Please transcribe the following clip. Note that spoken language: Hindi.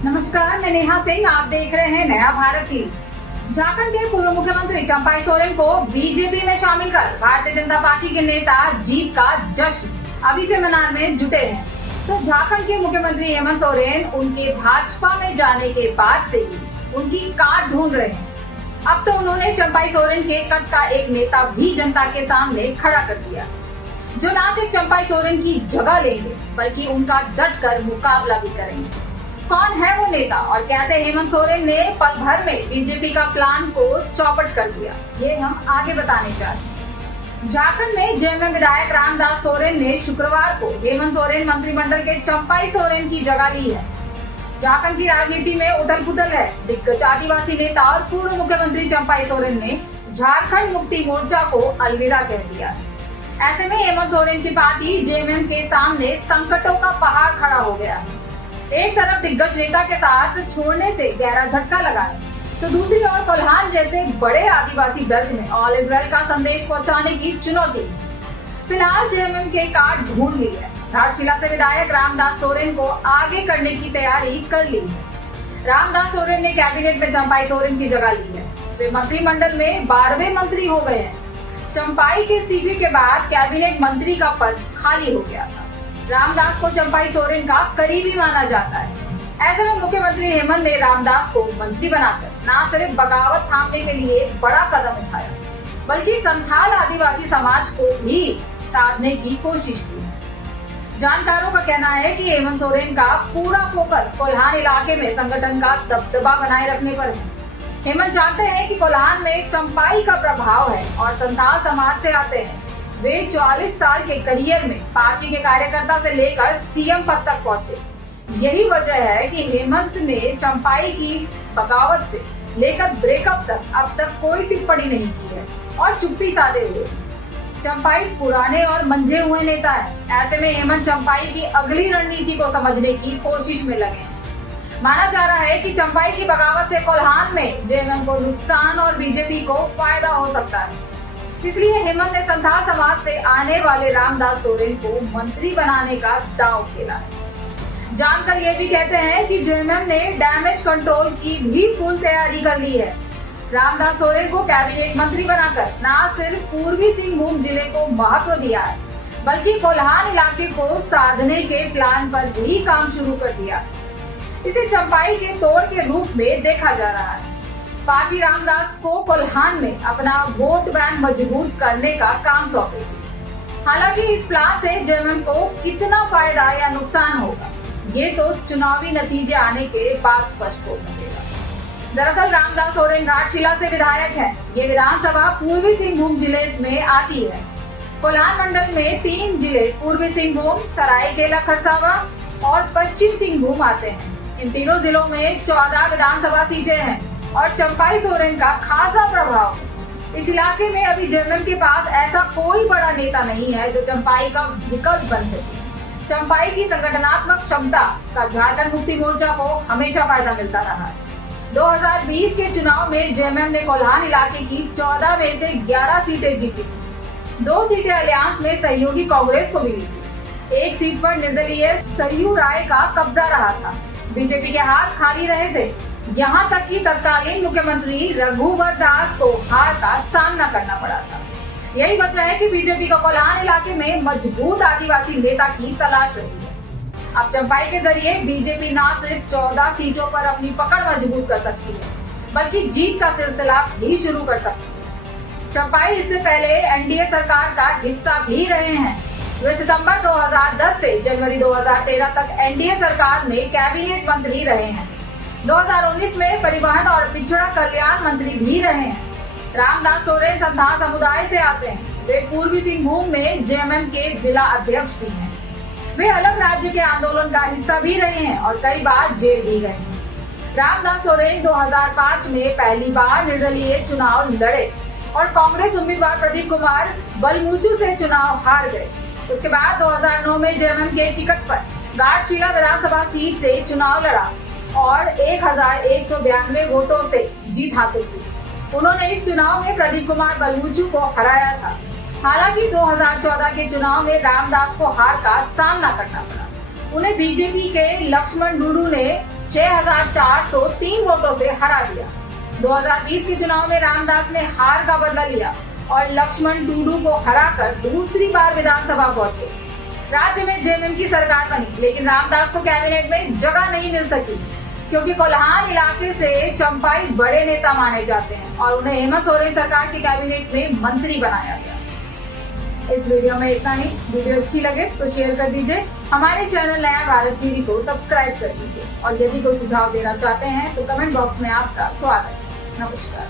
नमस्कार, मैं नेहा सिंह। आप देख रहे हैं नया भारत टीवी। झारखंड के पूर्व मुख्यमंत्री चंपाई सोरेन को बीजेपी में शामिल कर भारतीय जनता पार्टी के नेता जीत का जश्न अभी से मनाने में जुटे हैं। तो झारखंड के मुख्यमंत्री हेमंत सोरेन उनके भाजपा में जाने के बाद से ही उनकी कार ढूंढ रहे हैं। अब तो उन्होंने चंपाई सोरेन के कट का एक नेता भी जनता के सामने खड़ा कर दिया, जो न सिर्फ चंपाई सोरेन की जगह लेंगे बल्कि उनका डट कर मुकाबला भी करेंगे। कौन है वो नेता और कैसे हेमंत सोरेन ने पल भर में बीजेपी का प्लान को चौपट कर दिया, ये हम आगे बताने चाहते हैं। झारखंड में जेएमएम विधायक रामदास सोरेन ने शुक्रवार को हेमंत सोरेन मंत्रिमंडल के चंपाई सोरेन की जगह ली है। झारखंड की राजनीति में उथल पुथल है। दिग्गज आदिवासी नेता और पूर्व मुख्यमंत्री चंपाई सोरेन ने झारखंड मुक्ति मोर्चा को अलविदा कह दिया। ऐसे में हेमंत सोरेन की पार्टी जेएमएम के सामने संकटों का पहाड़ खड़ा हो गया है। एक तरफ दिग्गज नेता के साथ छोड़ने से गहरा झटका लगा है, तो दूसरी ओर कोल्हान जैसे बड़े आदिवासी बेल्ट में ऑल इज वेल का संदेश पहुंचाने की चुनौती। फिलहाल जेएमएम के कार्ड ढूंढ ली है। घाटशिला से विधायक रामदास सोरेन को आगे करने की तैयारी कर ली है। रामदास सोरेन ने कैबिनेट में चंपाई सोरेन की जगह ली है। वे मंत्रिमंडल में 12वें मंत्री हो गए हैं। चंपाई के इस्तीफे के बाद कैबिनेट मंत्री का पद खाली हो गया था। रामदास को चंपाई सोरेन का करीबी माना जाता है। ऐसे में मुख्यमंत्री हेमंत ने रामदास को मंत्री बनाकर न सिर्फ बगावत थामने के लिए बड़ा कदम उठाया, बल्कि संथाल आदिवासी समाज को भी साधने की कोशिश की। जानकारों का कहना है कि हेमंत सोरेन का पूरा फोकस कोल्हान इलाके में संगठन का दबदबा बनाए रखने पर है। हेमंत चाहते हैं कि कोल्हान में चंपाई का प्रभाव है और संथाल समाज से आते हैं। वे 44 साल के करियर में पार्टी के कार्यकर्ता से लेकर सीएम पद तक पहुंचे। यही वजह है कि हेमंत ने चंपाई की बगावत से लेकर ब्रेकअप तक अब तक कोई टिप्पणी नहीं की है और चुप्पी साधे हुए। चंपाई पुराने और मंझे हुए नेता है। ऐसे में हेमंत चंपाई की अगली रणनीति को समझने की कोशिश में लगे। माना जा रहा है कि चंपाई की बगावत से कोल्हान में जेएमएम को नुकसान और बीजेपी को फायदा हो सकता है। इसलिए हेमंत ने संथाल समाज से आने वाले रामदास सोरेन को मंत्री बनाने का दांव खेला है। जानकर ये भी कहते हैं कि जेएमएम ने डैमेज कंट्रोल की भी फुल तैयारी कर ली है। रामदास सोरेन को कैबिनेट मंत्री बनाकर न सिर्फ पूर्वी सिंहभूम जिले को महत्व दिया है, बल्कि कोल्हान इलाके को साधने के प्लान पर भी काम शुरू कर दिया। इसे चंपाई के तोड़ के रूप में देखा जा रहा है। पार्टी रामदास को कोल्हान में अपना वोट बैंक मजबूत करने का काम सौंपेगी। हालांकि इस प्लान से जेएमएम को कितना फायदा या नुकसान होगा, ये तो चुनावी नतीजे आने के बाद स्पष्ट हो सकेगा। दरअसल रामदास सोरेन घाटशिला से विधायक हैं। ये विधानसभा पूर्वी सिंहभूम जिले में आती है। कोल्हान मंडल में 3 जिले पूर्वी सिंहभूम, सरायकेला खरसावां और पश्चिम सिंहभूम आते हैं। इन तीनों जिलों में 14 विधानसभा सीटें हैं और चंपाई सोरेन का खासा प्रभाव है। इस इलाके में अभी जेएमएम के पास ऐसा कोई बड़ा नेता नहीं है जो चंपाई का विकल्प बन सके। चंपाई की संगठनात्मक क्षमता का झारखंड मुक्ति मोर्चा को हमेशा फायदा मिलता रहा है। 2020 के चुनाव में जेएमएम ने कोल्हान इलाके की 14 में से 11 सीटें जीती। 2 सीटें अलियांस में सहयोगी कांग्रेस को मिली थी। 1 सीट पर निर्दलीय सरयू राय का कब्जा रहा था। बीजेपी के हाथ खाली रहे थे। यहाँ तक कि तत्कालीन मुख्यमंत्री रघुवर दास को हार का सामना करना पड़ा था। यही वजह है कि बीजेपी को कोल्हान इलाके में मजबूत आदिवासी नेता की तलाश रही है। अब चंपाई के जरिए बीजेपी न सिर्फ 14 सीटों पर अपनी पकड़ मजबूत कर सकती है, बल्कि जीत का सिलसिला भी शुरू कर सकती है। चंपाई इससे पहले एनडीए सरकार का हिस्सा भी रहे हैं। वे सितंबर 2010 से जनवरी 2013 तक एनडीए सरकार में कैबिनेट मंत्री रहे हैं। 2019 में परिवहन और पिछड़ा कल्याण मंत्री भी रहे हैं। रामदास सोरेन संथाल समुदाय से आते हैं। वे पूर्वी सिंहभूम में जेएमएम के जिला अध्यक्ष भी हैं। वे अलग राज्य के आंदोलन का हिस्सा भी रहे हैं और कई बार जेल भी गए हैं। रामदास सोरेन 2005 में पहली बार निर्दलीय चुनाव लड़े और कांग्रेस उम्मीदवार प्रदीप कुमार बलमुचू से चुनाव हार गए। उसके बाद 2009 में जेएमएम के टिकट पर घाटशिला विधानसभा सीट से चुनाव लड़ा और 1192 वोटों से जीत हासिल की। उन्होंने इस चुनाव में प्रदीप कुमार बलमुचू को हराया था। हालांकि 2014 के चुनाव में रामदास को हार का सामना करना पड़ा। उन्हें बीजेपी के लक्ष्मण डूडू ने 6,403 वोटों से हरा दिया। 2020 के चुनाव में रामदास ने हार का बदला लिया और लक्ष्मण टूडू को हराकर दूसरी बार विधानसभा पहुंचे। राज्य में जेएमएम की सरकार बनी, लेकिन रामदास को कैबिनेट में जगह नहीं मिल सकी क्योंकि कोल्हान इलाके से चंपाई बड़े नेता माने जाते हैं और उन्हें हेमंत सोरेन सरकार के कैबिनेट में मंत्री बनाया गया। इस वीडियो में इतना ही। वीडियो अच्छी लगे तो शेयर कर दीजिए। हमारे चैनल नया भारत टीवी को सब्सक्राइब कर दीजिए और यदि कोई सुझाव देना चाहते हैं तो कमेंट बॉक्स में आपका स्वागत है। नमस्कार।